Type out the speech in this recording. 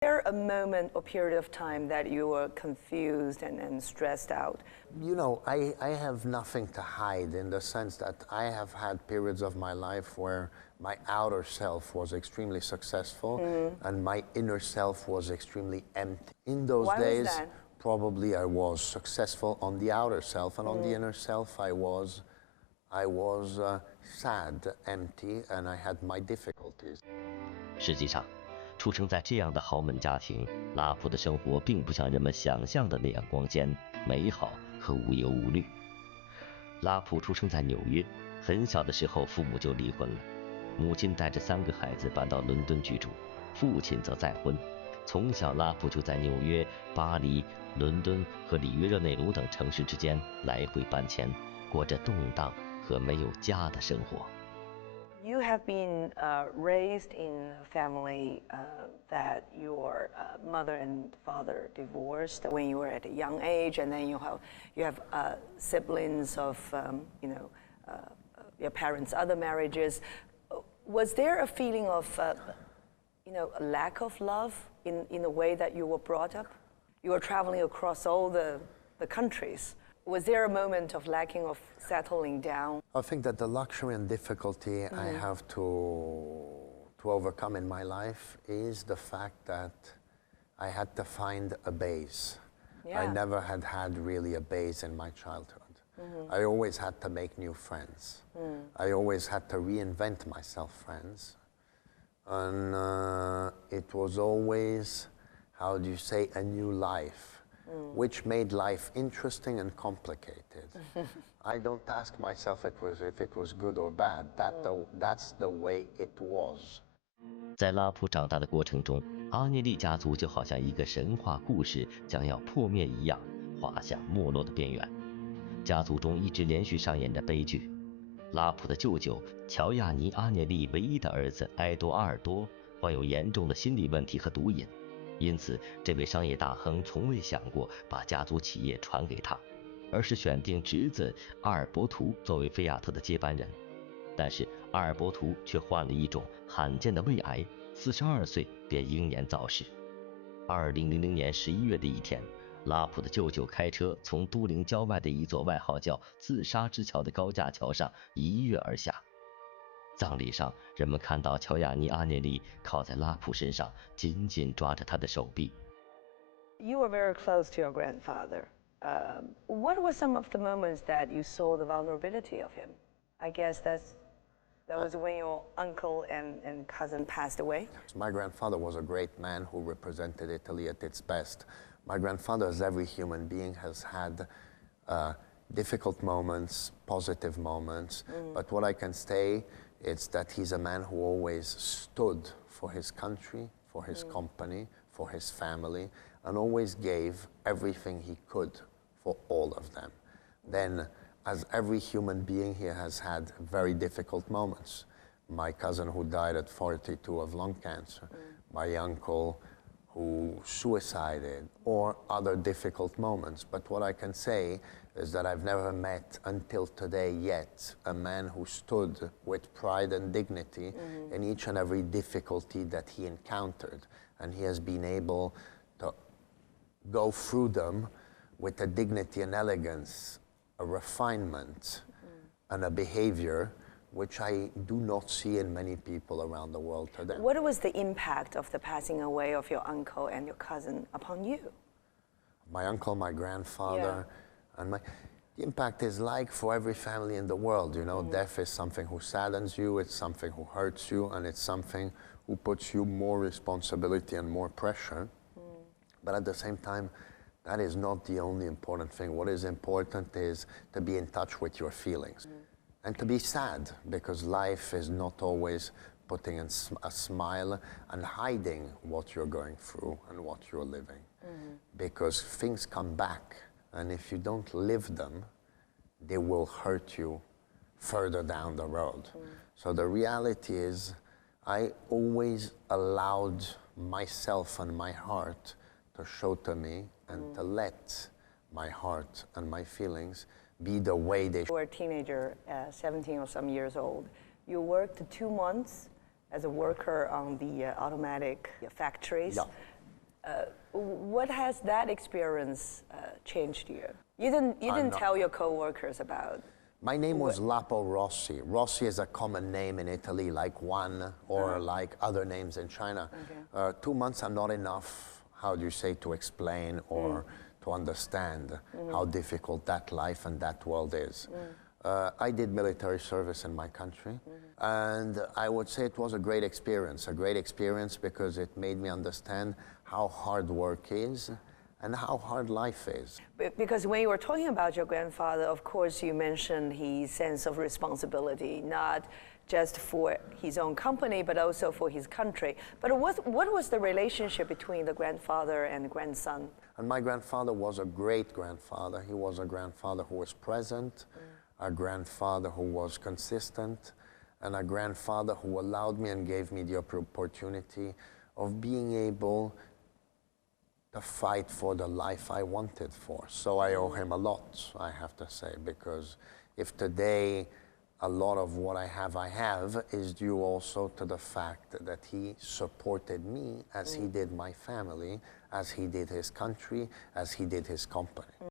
there a moment or period of time that you were confused and stressed out? You know, I have nothing to hide in the sense that I have had periods of my life where my outer self was extremely successful and my inner self was extremely empty. In those days, probably I was successful on the outer self, and on the inner self I was sad, empty, and I had my difficulties. 实际上，出生在这样的豪门家庭，拉普的生活并不像人们想象的那样光鲜、美好和无忧无虑。拉普出生在纽约，很小的时候父母就离婚了，母亲带着3个孩子搬到伦敦居住，父亲则再婚。从小，拉普就在纽约、巴黎、伦敦和里约热内卢等城市之间来回搬迁，过着动荡和没有家的生活。You have been raised in a family that your mother and father divorced when you were at a young age, and then you have siblings of your parents' other marriages. Was there a feeling of a lack of love in the way that you were brought up? You were traveling across all the countries. Was there a moment of lacking of settling down? I think that the luxury and difficulty I have to overcome in my life is the fact that I had to find a base. I never had really a base in my childhood. I always had to make new friends. I always had to reinvent myself friends. And it was always, how do you say, a new life. Which made life interesting and complicated. I don't ask myself if it was good or bad. That's the way it was. 在拉普长大的过程中，阿涅利家族就好像一个神话故事将要破灭一样，滑向没落的边缘。家族中一直连续上演着悲剧。拉普的舅舅乔亚尼·阿涅利唯一的儿子埃多阿尔多患有严重的心理问题和毒瘾。因此，这位商业大亨从未想过把家族企业传给他，而是选定侄子阿尔伯图作为菲亚特的接班人。但是阿尔伯图却患了一种罕见的胃癌，42岁便英年早逝。2000年11月的一天，拉普的舅舅开车从都灵郊外的一座外号叫自杀之桥的高架桥上一跃而下。葬礼上，人们看到乔亚尼·阿涅利靠在拉普身上，紧紧抓着他的手臂。You were very close to your grandfather. What were some of the moments that you saw the vulnerability of him? I guess that was when your uncle and cousin passed away. My grandfather was a great man who represented Italy at its best. My grandfather, as every human being, has had difficult moments, positive moments. But what I can say is that he's a man who always stood for his country, for his company, for his family, and always gave everything he could for all of them. Then, as every human being, he has had very difficult moments. My cousin who died at 42 of lung cancer, my uncle who suicided, or other difficult moments. But what I can say is that I've never met until today yet a man who stood with pride and dignity in each and every difficulty that he encountered. And he has been able to go through them with a dignity and elegance, a refinement, and a behavior which I do not see in many people around the world today. What was the impact of the passing away of your uncle and your cousin upon you? My uncle, my grandfather, and the impact is like for every family in the world, you know, death is something who saddens you, it's something who hurts you, and it's something who puts you more responsibility and more pressure. But at the same time, that is not the only important thing. What is important is to be in touch with your feelings and to be sad, because life is not always putting in a smile and hiding what you're going through and what you're living. Because things come back, and if you don't live them, they will hurt you further down the road. So the reality is, I always allowed myself and my heart to show to me and to let my heart and my feelings be the way they should. You were a teenager, 17 or some years old. You worked 2 months as a worker on the automatic factories. What has that experience changed you? You didn't tell your coworkers about. My name was Lapo Rossi. Rossi is a common name in Italy, like Juan or like other names in China. Okay. 2 months are not enough, how do you say, to explain or to understand how difficult that life and that world is. I did military service in my country, and I would say it was a great experience because it made me understand how hard work is and how hard life is. Because when you were talking about your grandfather, of course you mentioned his sense of responsibility, not just for his own company, but also for his country. But what was the relationship between the grandfather and the grandson? And my grandfather was a great grandfather. He was a grandfather who was present, a grandfather who was consistent, and a grandfather who allowed me and gave me the opportunity of being able to fight for the life I wanted for. So I owe him a lot, I have to say, because if today a lot of what I have is due also to the fact that he supported me as he did my family, as he did his country, as he did his company.